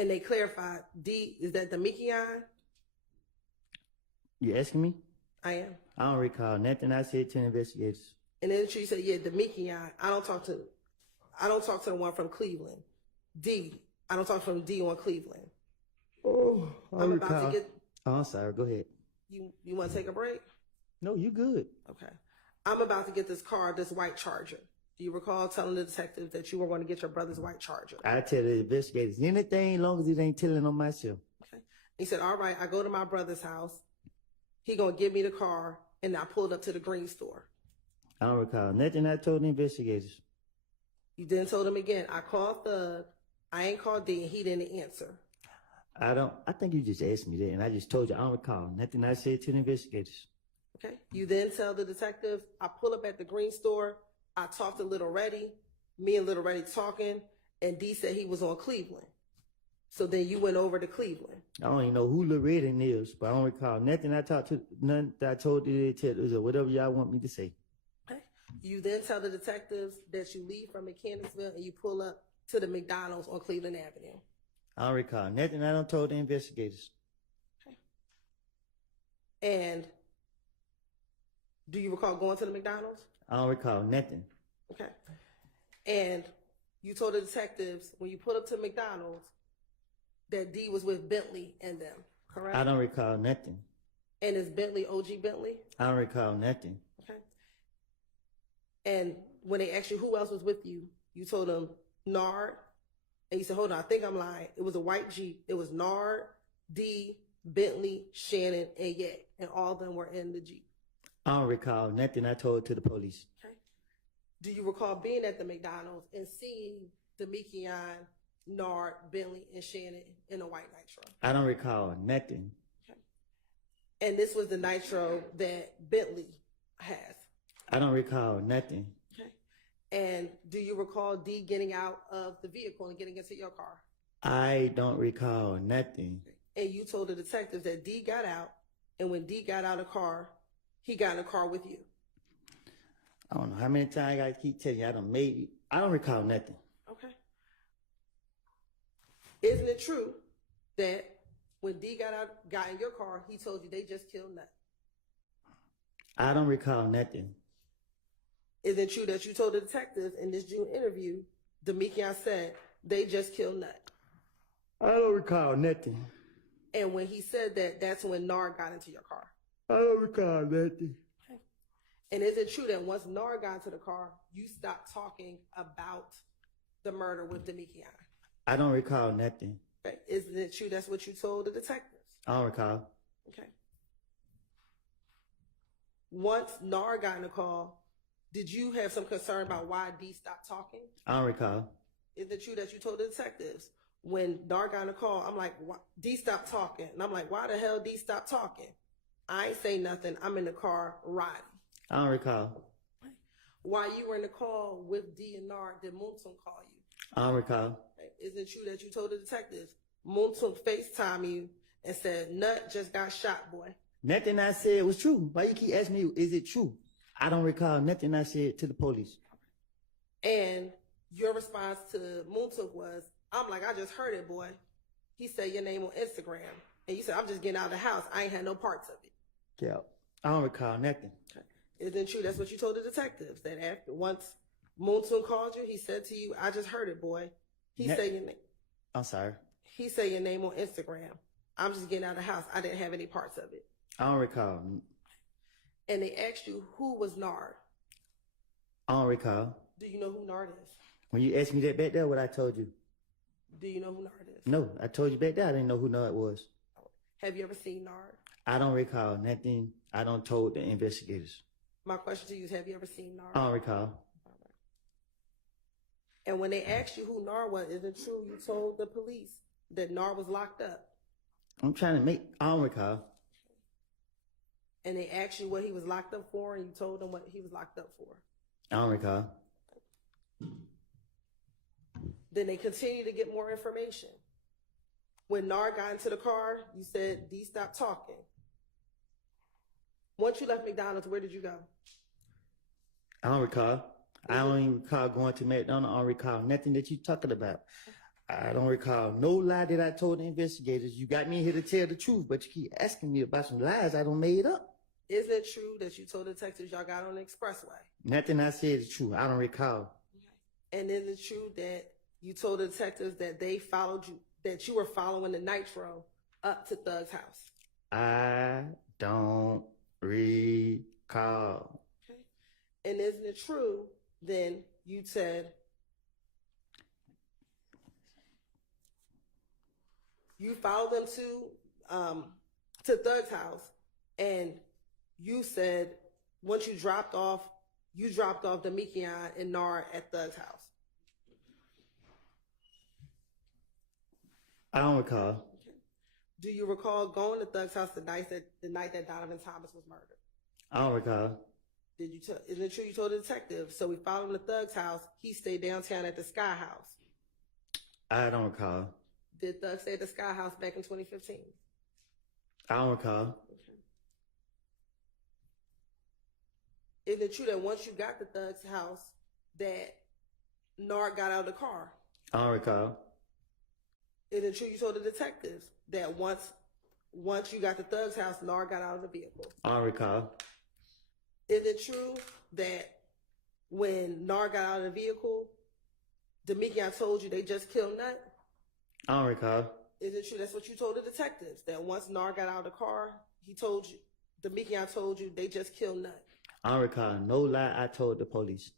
And they clarified, D, is that Damekion? You asking me? I am. I don't recall nothing I said to the investigators. And then she said, yeah, Damekion. I don't talk to the one from Cleveland. D, I don't talk from D on Cleveland. Oh, I'm about to get. Oh, I'm sorry. Go ahead. You want to take a break? No, you good. Okay. I'm about to get this car, this white Charger. Do you recall telling the detective that you were going to get your brother's white Charger? I tell the investigators anything as long as it ain't telling on myself. Okay. He said, all right, I go to my brother's house. He going to give me the car, and I pulled up to the green store. I don't recall nothing I told the investigators. You then told him again, I called Thug. I ain't called D, and he didn't answer. I think you just asked me that, and I just told you I don't recall nothing I said to the investigators. Okay. You then tell the detective, I pull up at the green store. I talked to Little Reddy, me and Little Reddy talking, and D said he was on Cleveland. So then you went over to Cleveland. I don't even know who Little Reddy is, but I don't recall nothing I told the detectives or whatever y'all want me to say. Okay. You then tell the detectives that you leave from Mechanicsville and you pull up to the McDonald's on Cleveland Avenue. I don't recall nothing I don't told the investigators. Okay. And do you recall going to the McDonald's? I don't recall nothing. Okay. And you told the detectives when you pulled up to McDonald's that D was with Bentley and them, correct? I don't recall nothing. And is Bentley OG Bentley? I don't recall nothing. Okay. And when they asked you who else was with you, you told them Nard. And you said, hold on, I think I'm lying. It was a white Jeep. It was Nard, D, Bentley, Shannon, and Yak. And all of them were in the Jeep. I don't recall nothing I told to the police. Okay. Do you recall being at the McDonald's and seeing Damekion, Nard, Bentley, and Shannon in a white Nitro? I don't recall nothing. Okay. And this was the Nitro that Bentley has? I don't recall nothing. Okay. And do you recall D getting out of the vehicle and getting into your car? I don't recall nothing. And you told the detectives that D got out, and when D got out of the car, he got in the car with you. I don't know how many times I keep telling you I don't recall nothing. Okay. Isn't it true that when D got in your car, he told you they just killed Nut? I don't recall nothing. Isn't it true that you told the detectives in this June interview, Damekion said they just killed Nut? I don't recall nothing. And when he said that, that's when Nard got into your car? I don't recall nothing. Okay. And is it true that once Nard got into the car, you stopped talking about the murder with Damekion? I don't recall nothing. Okay. Isn't it true that's what you told the detectives? I don't recall. Okay. Once Nard got in the call, did you have some concern about why D stopped talking? I don't recall. Is it true that you told the detectives when Nard got in the call, I'm like, D stopped talking. And I'm like, why the hell D stopped talking? I ain't say nothing. I'm in the car riding. I don't recall. While you were in the call with D and Nard, did Muntung call you? I don't recall. Is it true that you told the detectives Muntung FaceTime you and said, Nut just got shot, boy? Nothing I said was true. Why you keep asking me, is it true? I don't recall nothing I said to the police. And your response to Muntung was, I'm like, I just heard it, boy. He said your name on Instagram. And you said, I'm just getting out of the house. I ain't had no parts of it. Yeah. I don't recall nothing. Okay. Isn't it true that's what you told the detectives? That after once Muntung called you, he said to you, I just heard it, boy. He said your name. I'm sorry. He said your name on Instagram. I'm just getting out of the house. I didn't have any parts of it. I don't recall. And they asked you, who was Nard? I don't recall. Do you know who Nard is? When you asked me that back there, what I told you? Do you know who Nard is? No, I told you back there I didn't know who Nard was. Have you ever seen Nard? I don't recall nothing I don't told the investigators. My question to you is, have you ever seen Nard? I don't recall. All right. And when they asked you who Nard was, is it true you told the police that Nard was locked up? I don't recall. And they asked you what he was locked up for, and you told them what he was locked up for? I don't recall. Then they continued to get more information. When Nard got into the car, you said, D, stop talking. Once you left McDonald's, where did you go? I don't recall. I don't even recall going to McDonald's. I don't recall nothing that you're talking about. I don't recall no lie that I told the investigators. You got me here to tell the truth, but you keep asking me about some lies I done made up. Isn't it true that you told detectives y'all got on the expressway? Nothing I said is true. I don't recall. And isn't it true that you told the detectives that they followed you, that you were following the Nitro up to Thug's house? I don't recall. Okay. And isn't it true then you said you followed them to Thug's house, and you said once you dropped off Damekion and Nard at Thug's house? I don't recall. Okay. Do you recall going to Thug's house the night that Donovan Thomas was murdered? I don't recall. Isn't it true you told the detective? So we followed him to Thug's house. He stayed downtown at the Sky House. I don't recall. Did Thug stay at the Sky House back in 2015? I don't recall. Okay. Isn't it true that once you got to Thug's house, that Nard got out of the car? I don't recall. Isn't it true you told the detectives that once you got to Thug's house, Nard got out of the vehicle? I don't recall. Is it true that when Nard got out of the vehicle, Damekion told you they just killed Nut? I don't recall. Is it true that's what you told the detectives, that once Nard got out of the car, Damekion told you they just killed Nut? I don't recall no lie I told the police.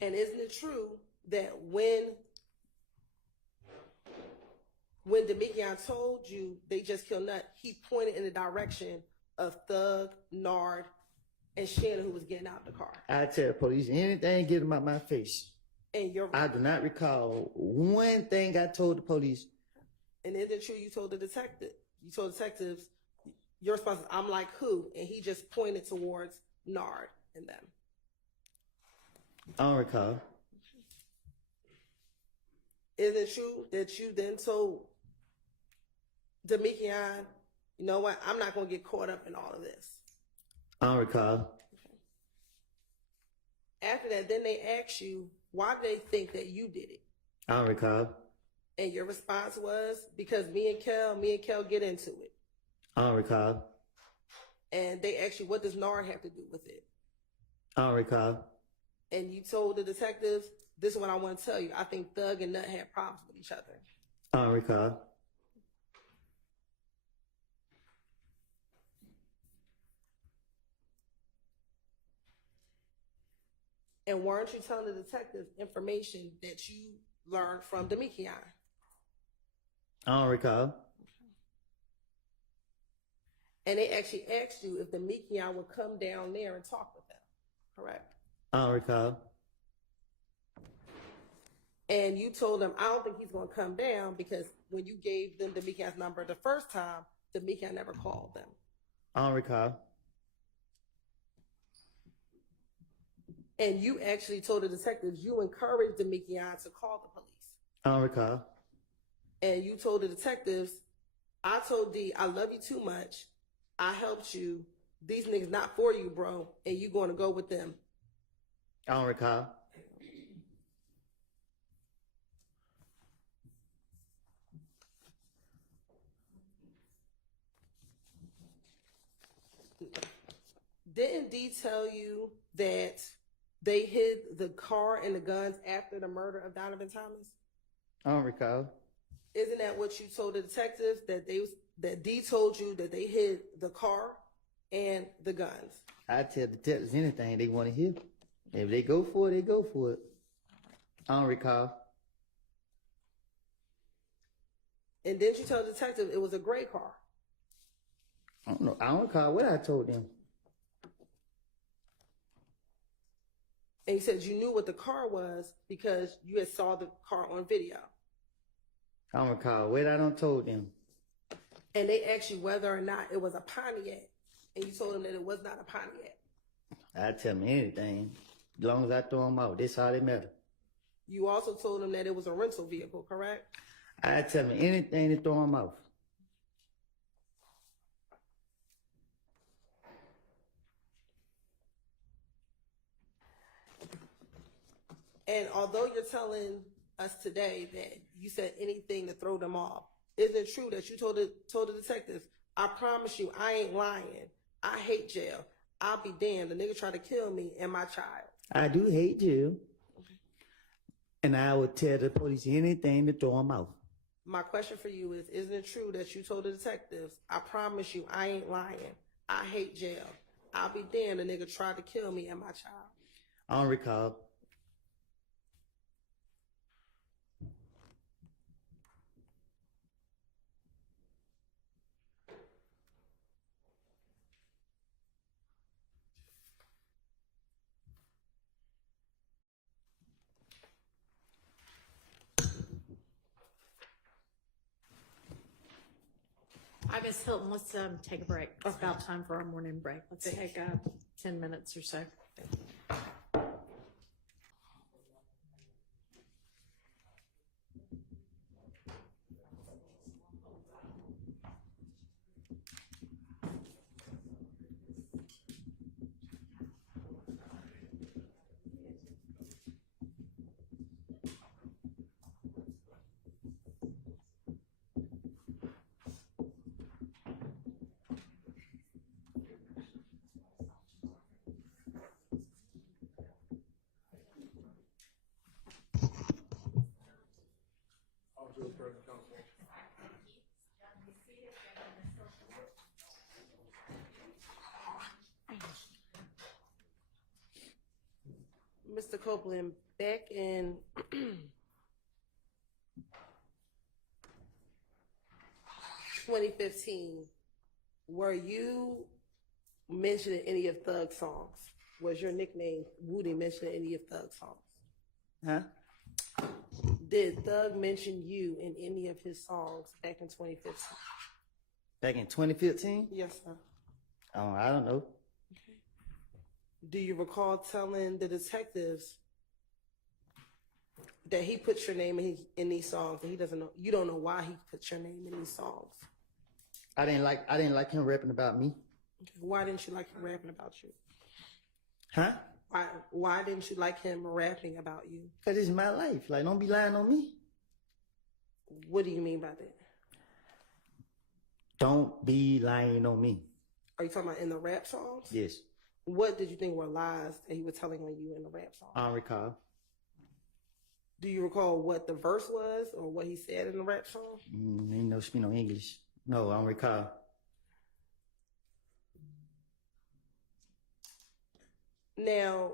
And isn't it true that when Damekion told you they just killed Nut, he pointed in the direction of Thug, Nard, and Shannon, who was getting out of the car? I tell the police anything get them out my face. And I do not recall one thing I told the police. And isn't it true you told detectives, your response is, I'm like who? And he just pointed towards Nard and them. I don't recall. Isn't it true that you then told Damekion, you know what, I'm not going to get caught up in all of this? I don't recall. Okay. After that, then they asked you, why do they think that you did it? I don't recall. And your response was, because me and Kel get into it. I don't recall. And they asked you, what does Nard have to do with it? I don't recall. And you told the detectives, this is what I want to tell you. I think Thug and Nut had problems with each other. I don't recall. And weren't you telling the detectives information that you learned from Damekion? I don't recall. And they actually asked you if Damekion would come down there and talk with them, correct? I don't recall. And you told them, I don't think he's going to come down because when you gave them Damekion's number the first time, Damekion never called them. I don't recall. And you actually told the detectives you encouraged Damekion to call the police. I don't recall. And you told the detectives, I told D, I love you too much. I helped you. These niggas not for you, bro. And you going to go with them. I don't recall. Didn't D tell you that they hid the car and the guns after the murder of Donovan Thomas? I don't recall. Isn't that what you told the detectives, that D told you that they hid the car and the guns? I tell detectives anything they want to hear. If they go for it, they go for it. I don't recall. And didn't you tell the detective it was a gray car? I don't know. I don't recall what I told them. And you said you knew what the car was because you had saw the car on video. I don't recall what I done told them. And they asked you whether or not it was a Pontiac. And you told them that it was not a Pontiac. I tell them anything. As long as I throw them out. That's all they matter. You also told them that it was a rental vehicle, correct? I tell them anything to throw them off. And although you're telling us today that you said anything to throw them off. Isn't it true that you told the detectives, I promise you, I ain't lying. I hate jail. I'll be damned. The nigga tried to kill me and my child. I do hate jail. Okay. And I would tell the police anything to throw them out. My question for you is, isn't it true that you told the detectives, I promise you, I ain't lying. I hate jail. I'll be damned. The nigga tried to kill me and my child. I don't recall. Hi, Miss Hylton. Let's take a break. It's about time for our morning break. Let's take 10 minutes or so. Mr. Copeland, back in 2015, were you mentioned in any of Thug's songs? Was your nickname Woody mentioned in any of Thug's songs? Huh? Did Thug mention you in any of his songs back in 2015? Back in 2015? Yes, sir. Oh, I don't know. Okay. Do you recall telling the detectives that he put your name in these songs and he doesn't know, you don't know why he put your name in these songs? I didn't like him rapping about me. Okay. Why didn't you like him rapping about you? Huh? Why didn't you like him rapping about you? Because it's my life. Like, don't be lying on me. What do you mean by that? Don't be lying on me. Are you talking about in the rap songs? Yes. What did you think were lies that he was telling on you in the rap song? I don't recall. Do you recall what the verse was or what he said in the rap song? Ain't no speak no English. No, I don't recall. Now,